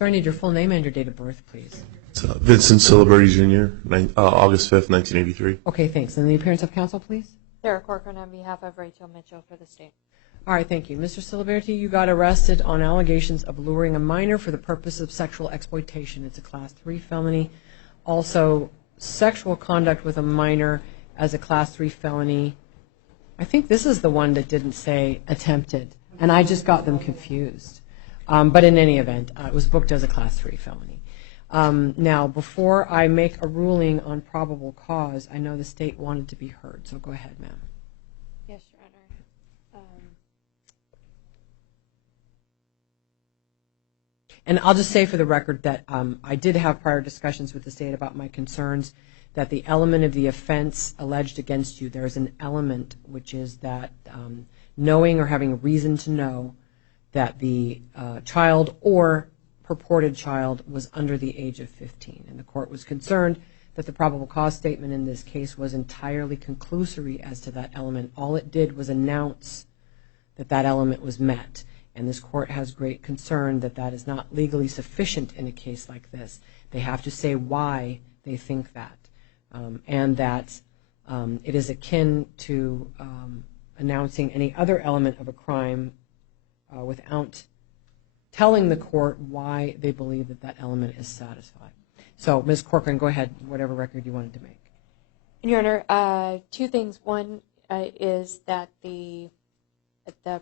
So I need your full name and your date of birth, please. It's Vincent Ciliberti Jr., August 5th, 1983. Okay, thanks. And the appearance of counsel, please? Sarah Corcoran on behalf of Rachel Mitchell for the state. All right, thank you. Mr. Ciliberti, you got arrested on allegations of luring a minor for the purpose of sexual exploitation. It's a Class 3 felony. Also, sexual conduct with a minor as a Class 3 felony. I think this is the one that didn't say attempted, and I just got them confused. But in any event, it was booked as a Class 3 felony. Now, before I make a ruling on probable cause, I know the state wanted to be heard, so go ahead, ma'am. Yes, Your Honor. And I'll just say for the record that I did have prior discussions with the state about my concerns that the element of the offense alleged against you, there is an element which is that knowing or having reason to know that the child or purported child was under the age of 15. And the court was concerned that the probable cause statement in this case was entirely conclusory as to that element. All it did was announce that that element was met. And this court has great concern that that is not legally sufficient in a case like this. They have to say why they think that. And that it is akin to announcing any other element of a crime without telling the court why they believe that that element is satisfied. So, Ms. Corcoran, go ahead, whatever record you wanted to make. Your Honor, two things. One is that the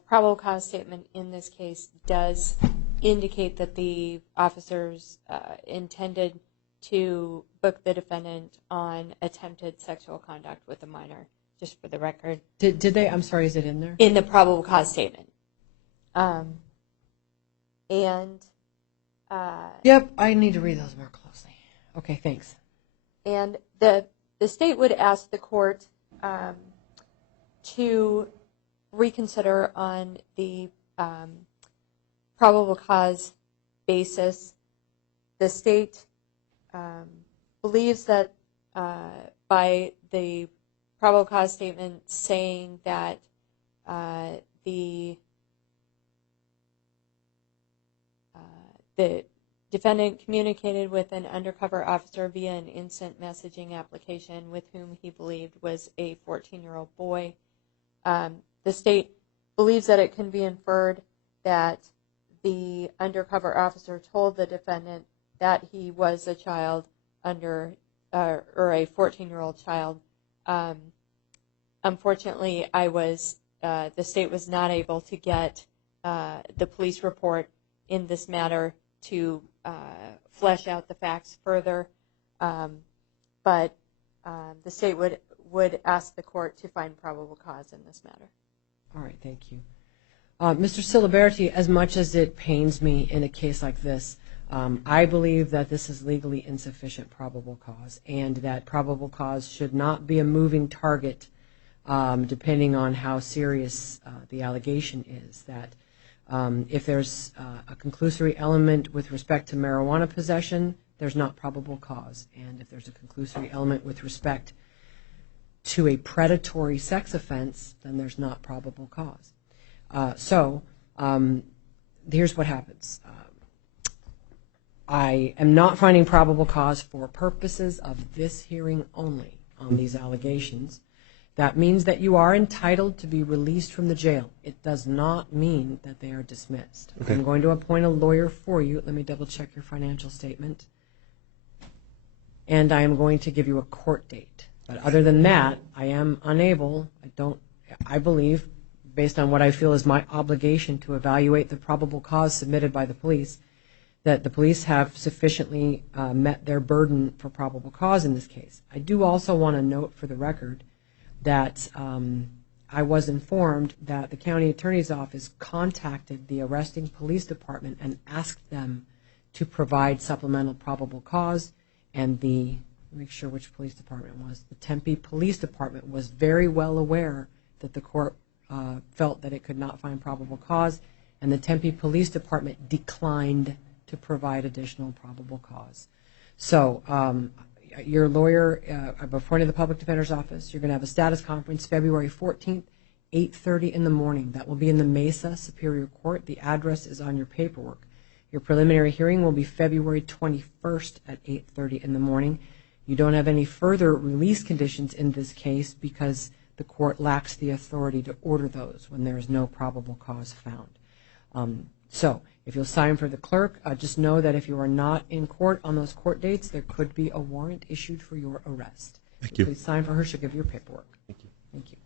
probable cause statement in this case does indicate that the officers intended to book the defendant on attempted sexual conduct with a minor, just for the record. Did they? I'm sorry, is it in there? In the probable cause statement. Yep, I need to read those more closely. Okay, thanks. And the state would ask the court to reconsider on the probable cause basis. The state believes that by the probable cause statement saying that the defendant communicated with an undercover officer via an instant messaging application with whom he believed was a 14-year-old boy. The state believes that it can be inferred that the undercover officer told the defendant that he was a child or a 14-year-old child. Unfortunately, the state was not able to get the police report in this matter to flesh out the facts further, but the state would ask the court to find probable cause in this matter. All right, thank you. Mr. Ciliberti, as much as it pains me in a case like this, I believe that this is legally insufficient probable cause, and that probable cause should not be a moving target depending on how serious the allegation is. That if there's a conclusory element with respect to marijuana possession, there's not probable cause. And if there's a conclusory element with respect to a predatory sex offense, then there's not probable cause. So here's what happens. I am not finding probable cause for purposes of this hearing only on these allegations. That means that you are entitled to be released from the jail. It does not mean that they are dismissed. Okay. I'm going to appoint a lawyer for you. Let me double check your financial statement. And I am going to give you a court date. But other than that, I am unable, I believe, based on what I feel is my obligation to evaluate the probable cause submitted by the police, that the police have sufficiently met their burden for probable cause in this case. I do also want to note for the record that I was informed that the county attorney's office contacted the arresting police department and asked them to provide supplemental probable cause, and make sure which police department it was. The Tempe Police Department was very well aware that the court felt that it could not find probable cause, and the Tempe Police Department declined to provide additional probable cause. So your lawyer, I've appointed the public defender's office. You're going to have a status conference February 14th, 8:30 in the morning. That will be in the Mesa Superior Court. The address is on your paperwork. Your preliminary hearing will be February 21st at 8:30 in the morning. You don't have any further release conditions in this case because the court lacks the authority to order those when there is no probable cause found. So if you'll sign for the clerk, just know that if you are not in court on those court dates, there could be a warrant issued for your arrest. Thank you. Please sign for her. She'll give you your paperwork. Thank you. Thank you.